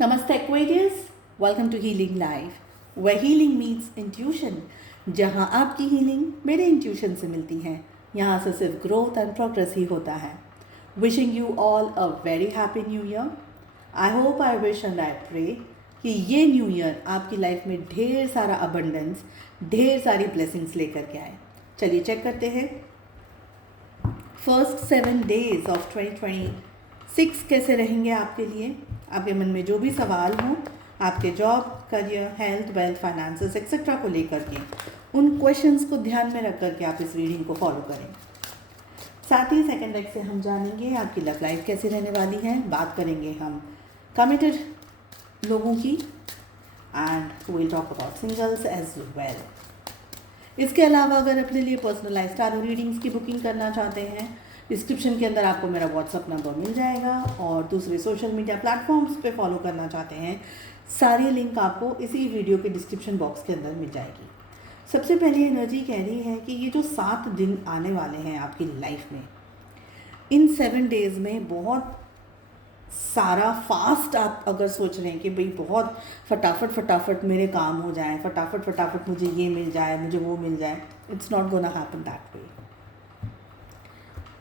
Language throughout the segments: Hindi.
Namaste Aquarius, welcome to Healing Life, where healing meets intuition. जहाँ आपकी हीलिंग मेरे इंट्यूशन से मिलती है, यहाँ से सिर्फ ग्रोथ एंड प्रोग्रेस ही होता है. Wishing you all a very happy new year. I hope, I wish and I pray कि ये न्यू ईयर आपकी लाइफ में ढेर सारा अबंडेंस, ढेर सारी ब्लेसिंग्स लेकर के आए. चलिए चेक करते हैं फर्स्ट 7 days ऑफ 2026 कैसे रहेंगे आपके लिए. आपके मन में जो भी सवाल हो आपके job, career, health, wealth, finances etcetera को लेकर के, उन क्वेश्चंस को ध्यान में रख करके आप इस रीडिंग को फॉलो करें. साथ ही सेकंड डेक से हम जानेंगे आपकी लव लाइफ कैसी रहने वाली है. बात करेंगे हम कमिटेड लोगों की and will talk about singles as well. इसके अलावा अगर अपने लिए पर्सनलाइज्ड टारो रीडिंग्स की बुकिंग करना चाहते हैं, डिस्क्रिप्शन के अंदर आपको मेरा व्हाट्सअप नंबर मिल जाएगा, और दूसरे सोशल मीडिया प्लेटफॉर्म्स पे फॉलो करना चाहते हैं, सारी लिंक आपको इसी वीडियो के डिस्क्रिप्शन बॉक्स के अंदर मिल जाएगी. सबसे पहले एनर्जी कह रही है कि ये जो 7 दिन आने वाले हैं आपकी लाइफ में, इन 7 days में बहुत सारा फास्ट आप अगर सोच रहे हैं कि भाई बहुत फटाफट फटाफट मेरे काम हो जाएं, फटाफट फटाफट मुझे ये मिल जाए, मुझे वो मिल जाए, it's not gonna happen that way.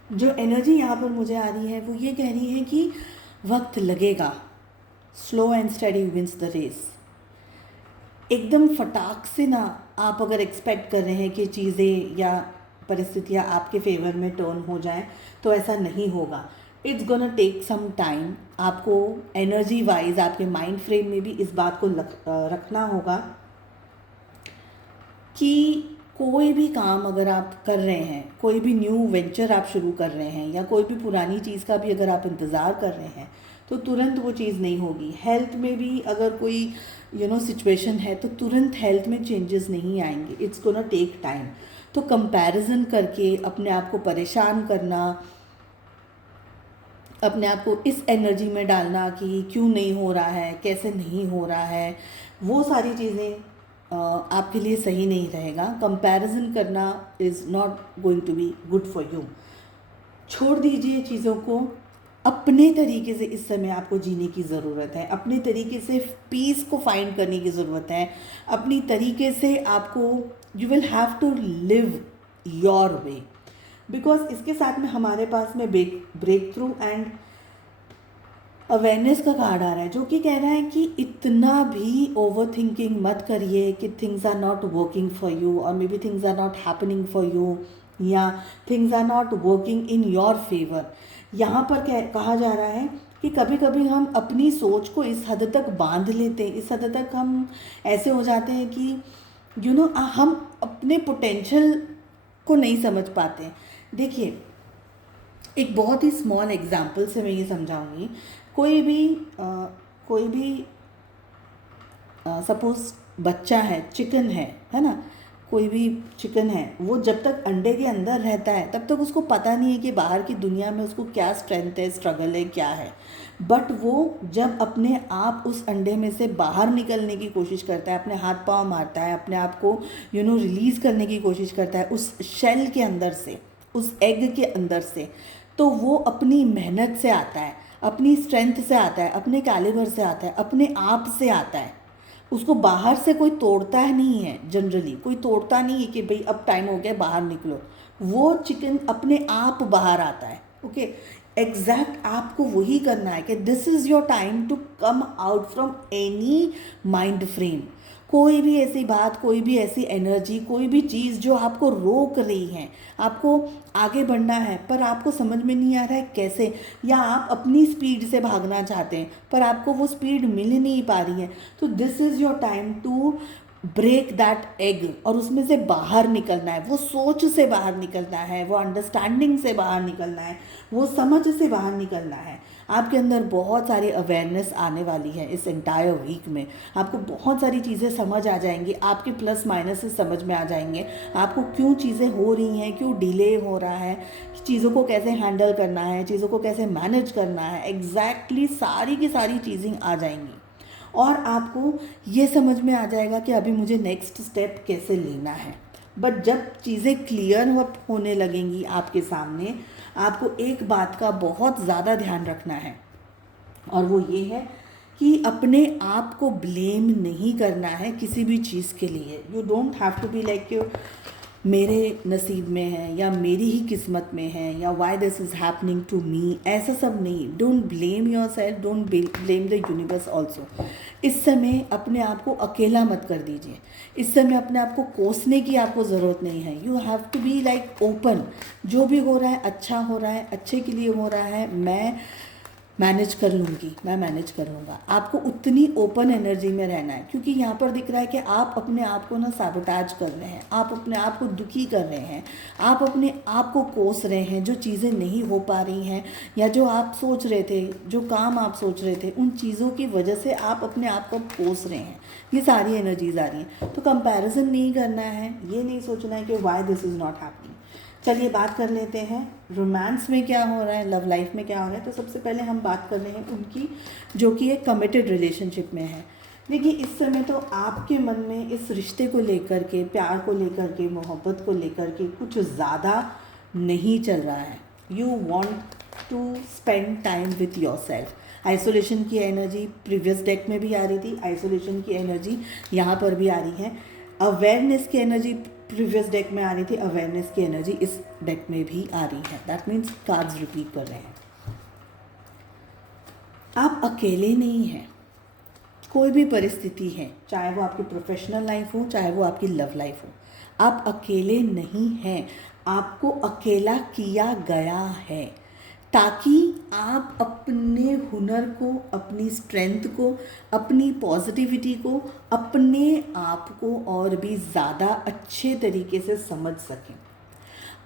जो एनर्जी यहाँ पर मुझे आ रही है वो ये कह रही है कि वक्त लगेगा. Slow and steady wins the race. एकदम फटाक से ना आप अगर एक्सपेक्ट कर रहे हैं कि चीज़ें या परिस्थितियाँ आपके फेवर में टर्न हो जाएं, तो ऐसा नहीं होगा. It's gonna take some time. आपको एनर्जी वाइज आपके माइंड फ्रेम में भी इस बात को रखना होगा कि कोई भी काम अगर आप कर रहे हैं, कोई भी न्यू वेंचर आप शुरू कर रहे हैं, या कोई भी पुरानी चीज़ का भी अगर आप इंतज़ार कर रहे हैं, तो तुरंत वो चीज़ नहीं होगी. हेल्थ में भी अगर कोई सिचुएशन है तो तुरंत हेल्थ में चेंजेस नहीं आएंगे. It's gonna take time. तो कंपैरिजन करके अपने आप को परेशान करना, अपने आप को इस एनर्जी में डालना कि क्यों नहीं हो रहा है, कैसे नहीं हो रहा है, वो सारी चीज़ें आपके लिए सही नहीं रहेगा. कंपैरिजन करना is not going to be good for you. छोड़ दीजिए चीज़ों को. अपने तरीके से इस समय आपको जीने की ज़रूरत है. अपने तरीके से पीस को फाइंड करने की ज़रूरत है. अपनी तरीके से आपको you will have to live your way. Because इसके साथ में हमारे पास में ब्रेक थ्रू एंड अवेयरनेस का कार्ड आ रहा है, जो कि कह रहा है कि इतना भी ओवर थिंकिंग मत करिए कि things are not working for you, और maybe things are not happening for you, या things are not working in your favour. यहाँ पर कहा जा रहा है कि कभी कभी हम अपनी सोच को इस हद तक बांध लेते हैं, इस हद तक हम ऐसे हो जाते हैं कि हम अपने पोटेंशियल को नहीं समझ पाते. देखिए, एक बहुत ही स्मॉल एग्जाम्पल से मैं ये समझाऊंगी. कोई भी सपोज बच्चा है, चिकन है ना, कोई भी चिकन है, वो जब तक अंडे के अंदर रहता है तब तक उसको पता नहीं है कि बाहर की दुनिया में उसको क्या स्ट्रेंथ है, स्ट्रगल है, क्या है. बट वो जब अपने आप उस अंडे में से बाहर निकलने की कोशिश करता है, अपने हाथ पांव मारता है, अपने आप को रिलीज़ करने की कोशिश करता है उस शेल के अंदर से, उस एग के अंदर से, तो वो अपनी मेहनत से आता है, अपनी स्ट्रेंथ से आता है, अपने कैलिबर से आता है, अपने आप से आता है. उसको बाहर से कोई तोड़ता है नहीं है. जनरली कोई तोड़ता नहीं है कि भाई अब टाइम हो गया बाहर निकलो. वो चिकन अपने आप बाहर आता है. ओके, एग्जैक्ट आपको वही करना है कि this is your time to come out from any mind frame. कोई भी ऐसी बात, कोई भी ऐसी एनर्जी, कोई भी चीज़ जो आपको रोक रही है, आपको आगे बढ़ना है पर आपको समझ में नहीं आ रहा है कैसे, या आप अपनी स्पीड से भागना चाहते हैं पर आपको वो स्पीड मिल नहीं पा रही है, तो this is your time to break that egg और उसमें से बाहर निकलना है. वो सोच से बाहर निकलना है, वो अंडरस्टैंडिंग से बाहर निकलना है, वो समझ से बाहर निकलना है. आपके अंदर बहुत सारी अवेयरनेस आने वाली है इस एंटायर वीक में. आपको बहुत सारी चीज़ें समझ आ जाएंगी, आपके प्लस माइनस समझ में आ जाएंगे, आपको क्यों चीज़ें हो रही हैं, क्यों डिले हो रहा है, चीज़ों को कैसे हैंडल करना है, चीज़ों को कैसे मैनेज करना है. एग्जैक्टली सारी की सारी चीज़ें आ जाएंगी और आपको ये समझ में आ जाएगा कि अभी मुझे नेक्स्ट स्टेप कैसे लेना है. बट जब चीज़ें क्लियर होने लगेंगी आपके सामने, आपको एक बात का बहुत ज़्यादा ध्यान रखना है, और वो ये है कि अपने आप को ब्लेम नहीं करना है किसी भी चीज़ के लिए। You don't have to be like you मेरे नसीब में है या मेरी ही किस्मत में है या why this is happening to me, ऐसा सब नहीं। Don't blame yourself, don't blame the universe also. इस समय अपने आप को अकेला मत कर दीजिए। इस समय अपने आप को कोसने की आपको ज़रूरत नहीं है। You have to be like open. जो भी हो रहा है अच्छा हो रहा है, अच्छे के लिए हो रहा है, मैं मैनेज कर लूँगी, मैं मैनेज कर लूँगा। आपको उतनी ओपन एनर्जी में रहना है, क्योंकि यहाँ पर दिख रहा है कि आप अपने आप को ना साबोटाज कर रहे हैं, आप अपने आप को दुखी कर रहे हैं, आप अपने आप को कोस रहे हैं। जो चीज़ें नहीं हो पा रही हैं या जो आप सोच रहे थे, जो काम आप सोच रहे थे, उन चीज़ों की वजह से आप अपने आप को कोस रहे हैं। ये सारी एनर्जीज आ रही हैं। तो कंपैरिजन नहीं करना है, ये नहीं सोचना है कि Y this is not happening. चलिए बात कर लेते हैं रोमांस में क्या हो रहा है, लव लाइफ में क्या हो रहा है। तो सबसे पहले हम बात कर रहे हैं उनकी जो कि एक कमिटेड रिलेशनशिप में है। देखिए इस समय तो आपके मन में इस रिश्ते को लेकर के, प्यार को लेकर के, मोहब्बत को लेकर के कुछ ज़्यादा नहीं चल रहा है। You want to spend time with yourself. Isolation की एनर्जी प्रीवियस डेक में भी आ रही थी, आइसोलेशन की एनर्जी यहाँ पर भी आ रही है। अवेयरनेस की एनर्जी प्रीवियस डेक में आ रही थी, अवेयरनेस की एनर्जी इस डेक में भी आ रही है। दैट मीन्स कार्ड्स रिपीट कर रहे हैं। आप अकेले नहीं हैं। कोई भी परिस्थिति है, चाहे वो आपकी प्रोफेशनल लाइफ हो, चाहे वो आपकी लव लाइफ हो, आप अकेले नहीं हैं। आपको अकेला किया गया है ताकि आप अपने हुनर को, अपनी स्ट्रेंथ को, अपनी पॉजिटिविटी को, अपने आप को और भी ज़्यादा अच्छे तरीके से समझ सकें।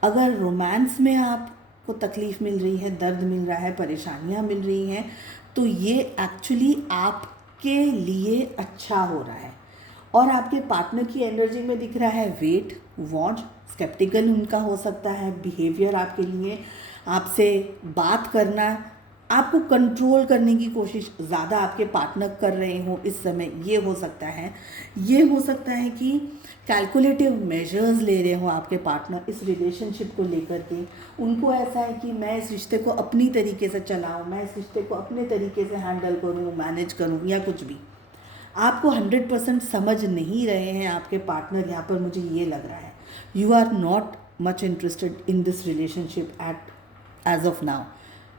अगर रोमांस में आपको तकलीफ़ मिल रही है, दर्द मिल रहा है, परेशानियां मिल रही हैं, तो ये एक्चुअली आपके लिए अच्छा हो रहा है। और आपके पार्टनर की एनर्जी में दिख रहा है वेट, वॉच, स्केप्टिकल उनका हो सकता है बिहेवियर आपके लिए, आपसे बात करना, आपको कंट्रोल करने की कोशिश ज़्यादा आपके पार्टनर कर रहे हो इस समय, ये हो सकता है। ये हो सकता है कि कैलकुलेटिव मेजर्स ले रहे हो आपके पार्टनर इस रिलेशनशिप को लेकर के। उनको ऐसा है कि मैं इस रिश्ते को अपनी तरीके से चलाऊँ, मैं इस रिश्ते को अपने तरीके से हैंडल करूँ, मैनेज करूँ या कुछ भी। आपको 100% समझ नहीं रहे हैं आपके पार्टनर, यहाँ पर मुझे ये लग रहा है। You are not much interested in this relationship as of now.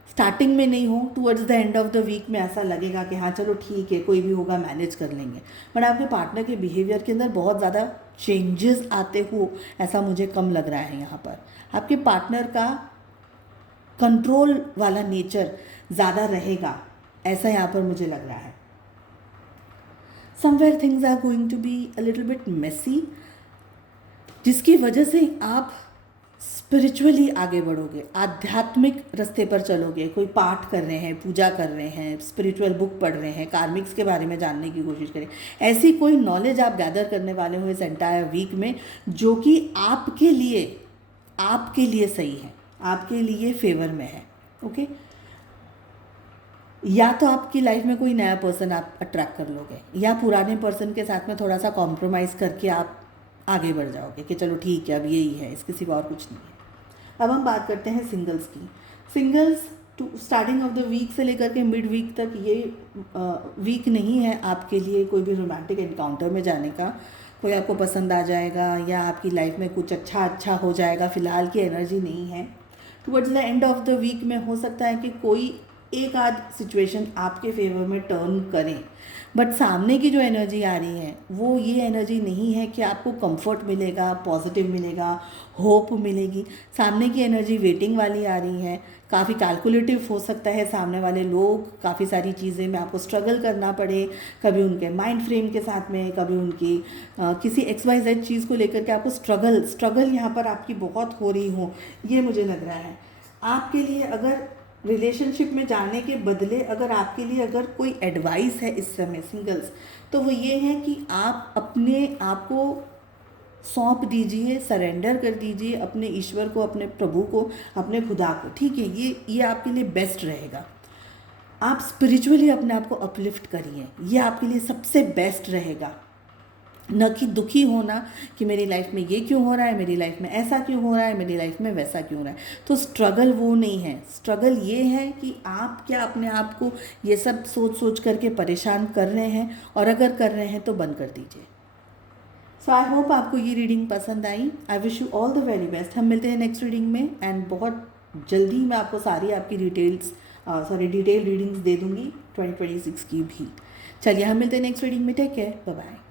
Starting में नहीं हो, towards the end of the week में ऐसा लगेगा कि हाँ चलो ठीक है, कोई भी होगा, मैनेज कर लेंगे। बट आपके पार्टनर के बिहेवियर के अंदर बहुत ज़्यादा चेंजेस आते हो, ऐसा मुझे कम लग रहा है। यहाँ पर आपके पार्टनर का कंट्रोल वाला नेचर ज़्यादा रहेगा, ऐसा यहाँ पर मुझे लग रहा है। Somewhere things are going to be a little bit messy, जिसकी वजह से आप स्पिरिचुअली आगे बढ़ोगे, आध्यात्मिक रास्ते पर चलोगे। कोई पाठ कर रहे हैं, पूजा कर रहे हैं, स्पिरिचुअल बुक पढ़ रहे हैं, कार्मिक्स के बारे में जानने की कोशिश करें। ऐसी कोई नॉलेज आप गैदर करने वाले हो इस एंटायर वीक में, जो कि आपके लिए सही है, आपके लिए फेवर में है। ओके, या तो आपकी लाइफ में कोई नया पर्सन आप अट्रैक्ट कर लोगे, या पुराने पर्सन के साथ में थोड़ा सा कॉम्प्रोमाइज़ करके आप आगे बढ़ जाओगे कि चलो ठीक है अब यही है, इसके सिवा और कुछ नहीं है। अब हम बात करते हैं सिंगल्स की। Singles to starting of the week से लेकर के मिड वीक तक ये वीक नहीं है आपके लिए कोई भी रोमांटिक एनकाउंटर में जाने का। कोई आपको पसंद आ जाएगा या आपकी लाइफ में कुछ अच्छा हो जाएगा, फ़िलहाल की एनर्जी नहीं है। Towards the end of the week में हो सकता है कि कोई एक आध सिचुएशन आपके फेवर में टर्न करें, बट सामने की जो एनर्जी आ रही है वो ये एनर्जी नहीं है कि आपको कंफर्ट मिलेगा, पॉजिटिव मिलेगा, होप मिलेगी। सामने की एनर्जी वेटिंग वाली आ रही है, काफ़ी कैलकुलेटिव हो सकता है सामने वाले लोग, काफ़ी सारी चीज़ें में आपको स्ट्रगल करना पड़े, कभी उनके माइंड फ्रेम के साथ में, कभी उनकी किसी XYZ चीज़ को लेकर के आपको स्ट्रगल यहाँ पर आपकी बहुत हो रही हो, ये मुझे लग रहा है। आपके लिए अगर रिलेशनशिप में जाने के बदले अगर आपके लिए अगर कोई एडवाइस है इस समय सिंगल्स, तो वो ये है कि आप अपने आप को सौंप दीजिए, सरेंडर कर दीजिए अपने ईश्वर को, अपने प्रभु को, अपने खुदा को। ठीक है, ये आपके लिए बेस्ट रहेगा। आप स्पिरिचुअली अपने आप को अपलिफ्ट करिए, ये आपके लिए सबसे बेस्ट रहेगा। न कि दुखी होना कि मेरी लाइफ में ये क्यों हो रहा है, मेरी लाइफ में ऐसा क्यों हो रहा है, मेरी लाइफ में वैसा क्यों हो रहा है। तो स्ट्रगल वो नहीं है, स्ट्रगल ये है कि आप क्या अपने आप को ये सब सोच सोच करके परेशान कर रहे हैं, और अगर कर रहे हैं तो बंद कर दीजिए। सो आई होप आपको ये रीडिंग पसंद आई। I wish you all the very best. हम मिलते हैं नेक्स्ट रीडिंग में, एंड बहुत जल्दी मैं आपको सारी आपकी डिटेल रीडिंग्स दे दूँगी 2026 की भी। चलिए हम मिलते हैं नेक्स्ट रीडिंग में। Take care, bye bye.